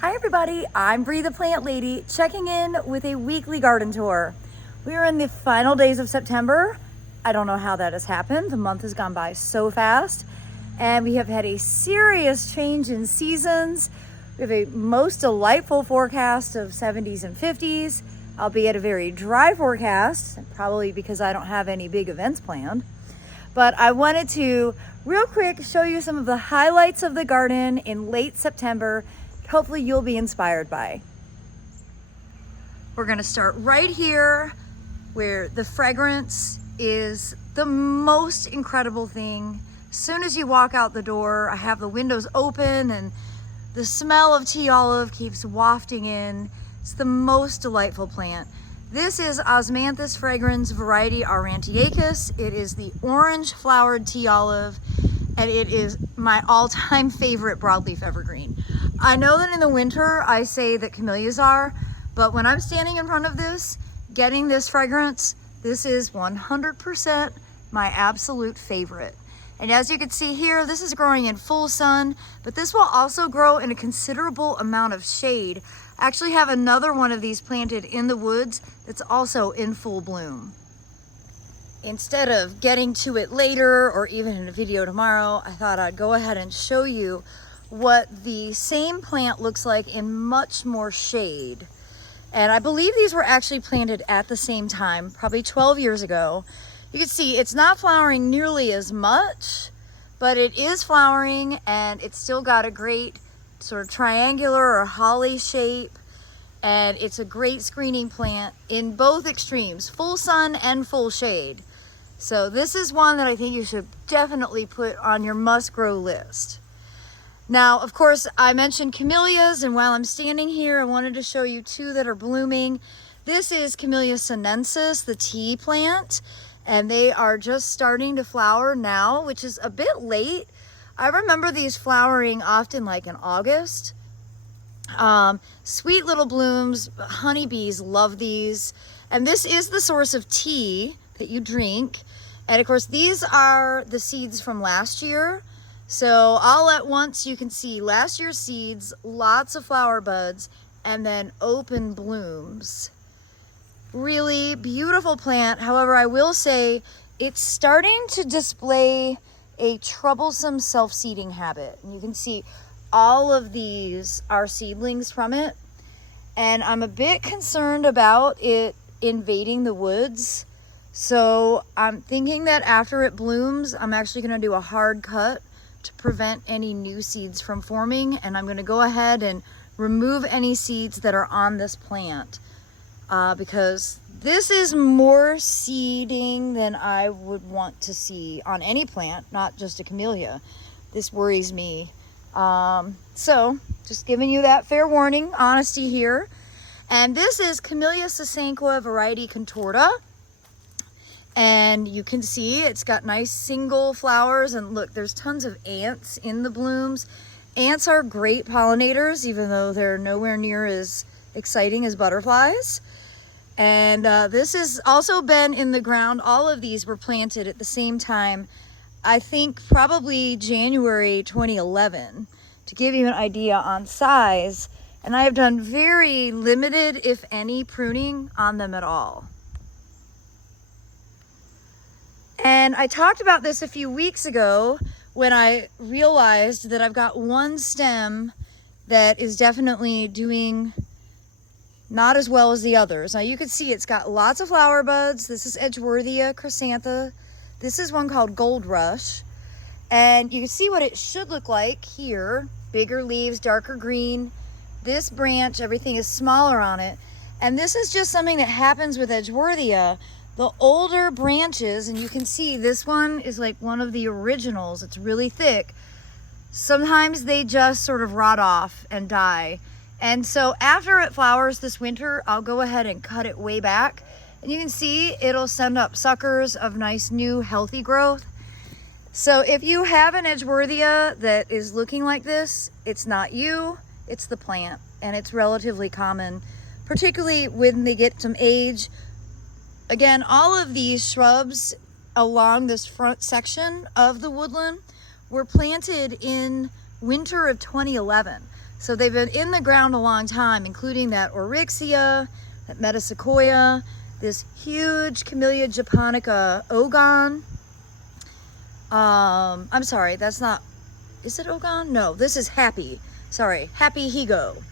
Hi everybody, I'm Bree the Plant Lady, checking in with a weekly garden tour. We are in the final days of September. I don't know how that has happened. The month has gone by so fast, and we have had a serious change in seasons. We have a most delightful forecast of 70s and 50s, albeit a very dry forecast, probably because I don't have any big events planned. But I wanted to real quick show you some of the highlights of the garden in late September. Hopefully you'll be inspired by. We're gonna start right here where the fragrance is the most incredible thing. As soon as you walk out the door, I have the windows open and the smell of tea olive keeps wafting in. It's the most delightful plant. This is Osmanthus fragrans variety aurantiacus. It is the orange flowered tea olive, and it is my all-time favorite broadleaf evergreen. I know that in the winter I say that camellias are, but when I'm standing in front of this, getting this fragrance, this is 100% my absolute favorite. And as you can see here, this is growing in full sun, but this will also grow in a considerable amount of shade. I actually have another one of these planted in the woods that's also in full bloom. Instead of getting to it later or even in a video tomorrow, I thought I'd go ahead and show you what the same plant looks like in much more shade. And I believe these were actually planted at the same time, probably 12 years ago. You can see it's not flowering nearly as much, but it is flowering, and it's still got a great sort of triangular or holly shape. And it's a great screening plant in both extremes, full sun and full shade. So this is one that I think you should definitely put on your must grow list. Now, of course, I mentioned camellias, and while I'm standing here, I wanted to show you two that are blooming. This is Camellia sinensis, the tea plant, and they are just starting to flower now, which is a bit late. I remember these flowering often like in August. Sweet little blooms, honeybees love these. And this is the source of tea that you drink. And of course, these are the seeds from last year. So all at once you can see last year's seeds, lots of flower buds, and then open blooms. Really beautiful plant. However, I will say it's starting to display a troublesome self-seeding habit. And you can see all of these are seedlings from it. And I'm a bit concerned about it invading the woods. So I'm thinking that after it blooms, I'm actually gonna do a hard cut to prevent any new seeds from forming, and I'm going to go ahead and remove any seeds that are on this plant because this is more seeding than I would want to see on any plant, not just a camellia. This worries me. So just giving you that fair warning, honesty here. And this is Camellia sasanqua variety contorta. And you can see it's got nice single flowers, and look, there's tons of ants in the blooms. Ants are great pollinators, even though they're nowhere near as exciting as butterflies. And this has also been in the ground. All of these were planted at the same time, I think probably January 2011, to give you an idea on size. And I have done very limited, if any, pruning on them at all. And I talked about this a few weeks ago when I realized that I've got one stem that is definitely doing not as well as the others. Now you can see it's got lots of flower buds. This is Edgeworthia chrysantha. This is one called Gold Rush. And you can see what it should look like here. Bigger leaves, darker green. This branch, everything is smaller on it. And this is just something that happens with Edgeworthia. The older branches, and you can see this one is like one of the originals. It's really thick. Sometimes they just sort of rot off and die. And so after it flowers this winter, I'll go ahead and cut it way back. And you can see it'll send up suckers of nice new healthy growth. So if you have an Edgeworthia that is looking like this, it's not you, it's the plant. And it's relatively common, particularly when they get some age. Again, all of these shrubs along this front section of the woodland were planted in winter of 2011. So they've been in the ground a long time, including that Oryxia, that Metasequoia, this huge Camellia japonica ogon. I'm sorry, that's not, is it ogon? No, this is Happy. Sorry, Happy Higo.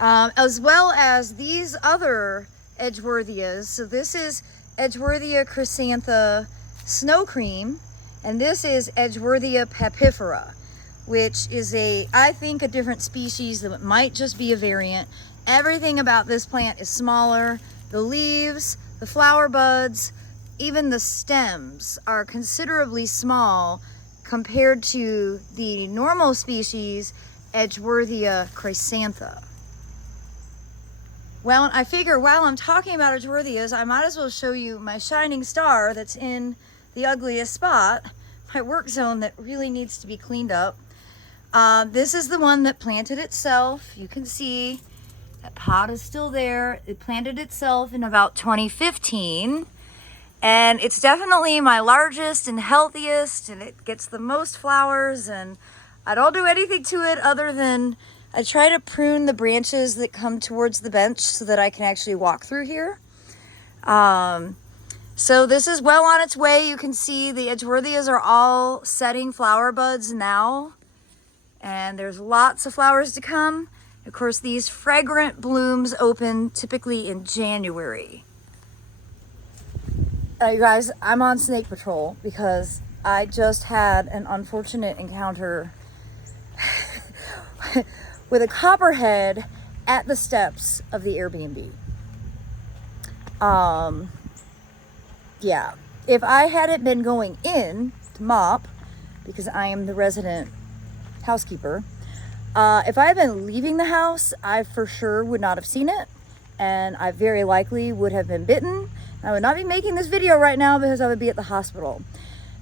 As well as these other Edgeworthias. So this is Edgeworthia chrysantha snow cream, and this is Edgeworthia papifera, which is I think a different species that might just be a variant. Everything about this plant is smaller. The leaves, the flower buds, even the stems are considerably small compared to the normal species, Edgeworthia chrysantha. Well, I figure while I'm talking about Edgeworthias, I might as well show you my shining star that's in the ugliest spot, my work zone that really needs to be cleaned up. This is the one that planted itself. You can see that pot is still there. It planted itself in about 2015. And it's definitely my largest and healthiest, and it gets the most flowers, and I don't do anything to it other than I try to prune the branches that come towards the bench so that I can actually walk through here. So this is well on its way. You can see the Edgeworthias are all setting flower buds now, and there's lots of flowers to come. Of course, these fragrant blooms open typically in January. You guys, I'm on snake patrol because I just had an unfortunate encounter with a copperhead at the steps of the Airbnb. Yeah, if I hadn't been going in to mop, because I am the resident housekeeper, if I had been leaving the house, I for sure would not have seen it, and I very likely would have been bitten. I would not be making this video right now because I would be at the hospital.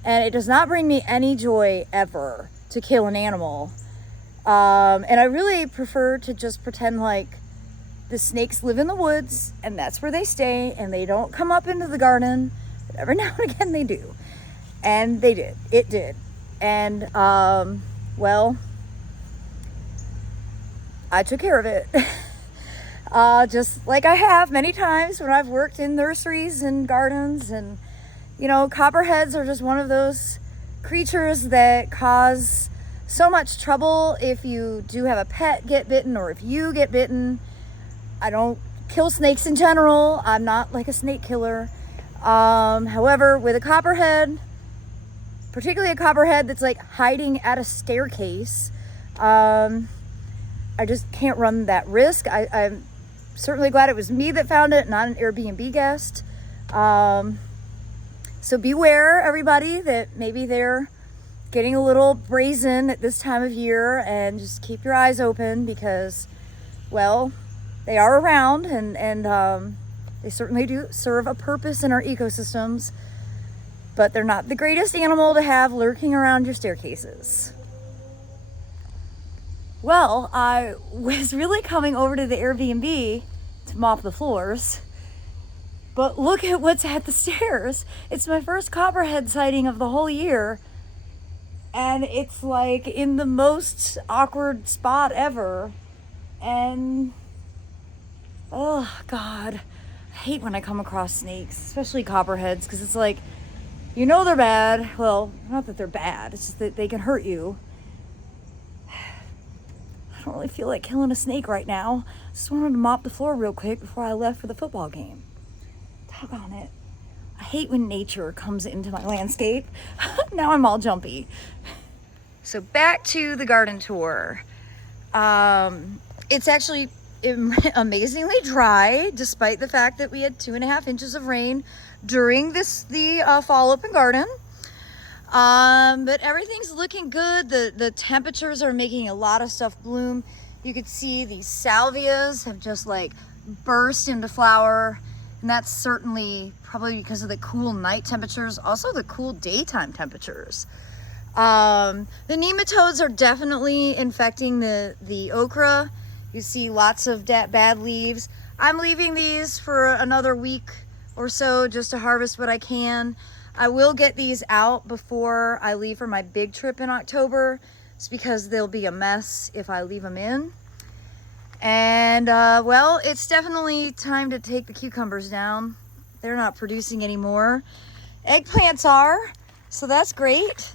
And it does not bring me any joy ever to kill an animal. And I really prefer to just pretend like the snakes live in the woods and that's where they stay and they don't come up into the garden. But every now and again they do. And they did. It did. And, well, I took care of it. Just like I have many times when I've worked in nurseries and gardens, and you know, copperheads are just one of those creatures that cause so much trouble if you do have a pet get bitten or if you get bitten. I don't kill snakes in general. I'm not like a snake killer. However, with a copperhead, particularly a copperhead that's like hiding at a staircase, I just can't run that risk. I'm certainly glad it was me that found it, not an Airbnb guest. So beware, everybody, that maybe they're getting a little brazen at this time of year, and just keep your eyes open because, well, they are around, and they certainly do serve a purpose in our ecosystems, but they're not the greatest animal to have lurking around your staircases. Well, I was really coming over to the Airbnb to mop the floors, but look at what's at the stairs. It's my first copperhead sighting of the whole year, and it's like in the most awkward spot ever. And oh God, I hate when I come across snakes, especially copperheads, because it's like, you know they're bad. Well, not that they're bad, it's just that they can hurt you. I don't really feel like killing a snake right now. Just wanted to mop the floor real quick before I left for the football game. Doggone it. I hate when nature comes into my landscape. Now I'm all jumpy. So back to the garden tour. It's actually amazingly dry, despite the fact that we had 2.5 inches of rain during the fall open garden. But everything's looking good. The temperatures are making a lot of stuff bloom. You could see these salvias have just like burst into flower, and that's certainly probably because of the cool night temperatures, also the cool daytime temperatures. The nematodes are definitely infecting the okra. You see lots of bad leaves. I'm leaving these for another week or so just to harvest what I can. I will get these out before I leave for my big trip in October. It's because they'll be a mess if I leave them in. And well, it's definitely time to take the cucumbers down. They're not producing anymore. Eggplants are, so that's great.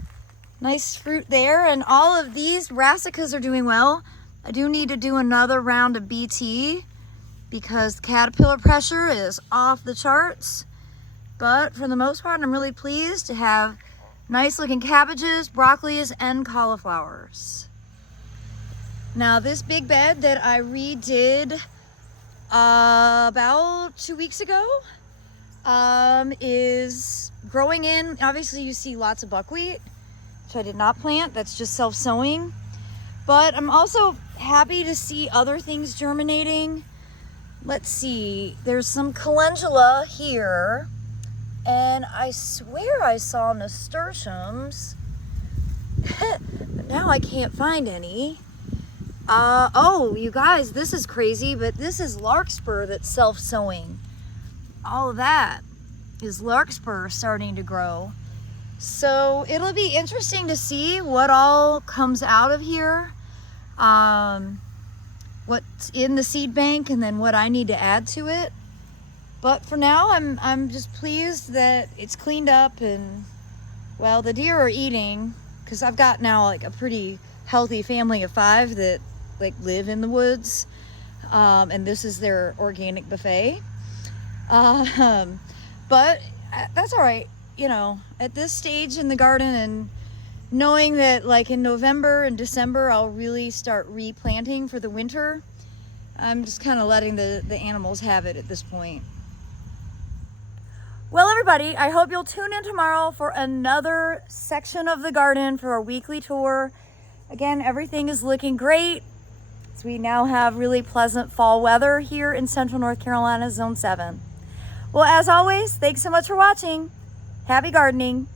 Nice fruit there. And all of these brassicas are doing well. I do need to do another round of BT because caterpillar pressure is off the charts. But for the most part, I'm really pleased to have nice looking cabbages, broccolis, and cauliflowers. Now this big bed that I redid about 2 weeks ago is growing in. Obviously you see lots of buckwheat, which I did not plant. That's just self-sowing. But I'm also happy to see other things germinating. Let's see, there's some calendula here. And I swear I saw nasturtiums, but now I can't find any. Oh, you guys, this is crazy, but this is larkspur that's self-sowing. All of that is larkspur starting to grow. So it'll be interesting to see what all comes out of here. What's in the seed bank and then what I need to add to it. But for now, I'm just pleased that it's cleaned up and, well, the deer are eating because I've got now like a pretty healthy family of 5 that like live in the woods, and this is their organic buffet. But that's all right, you know, at this stage in the garden and knowing that like in November and December I'll really start replanting for the winter. I'm just kind of letting the animals have it at this point. Well, everybody, I hope you'll tune in tomorrow for another section of the garden for our weekly tour. Again, everything is looking great. So we now have really pleasant fall weather here in Central North Carolina, Zone 7. Well, as always, thanks so much for watching. Happy gardening.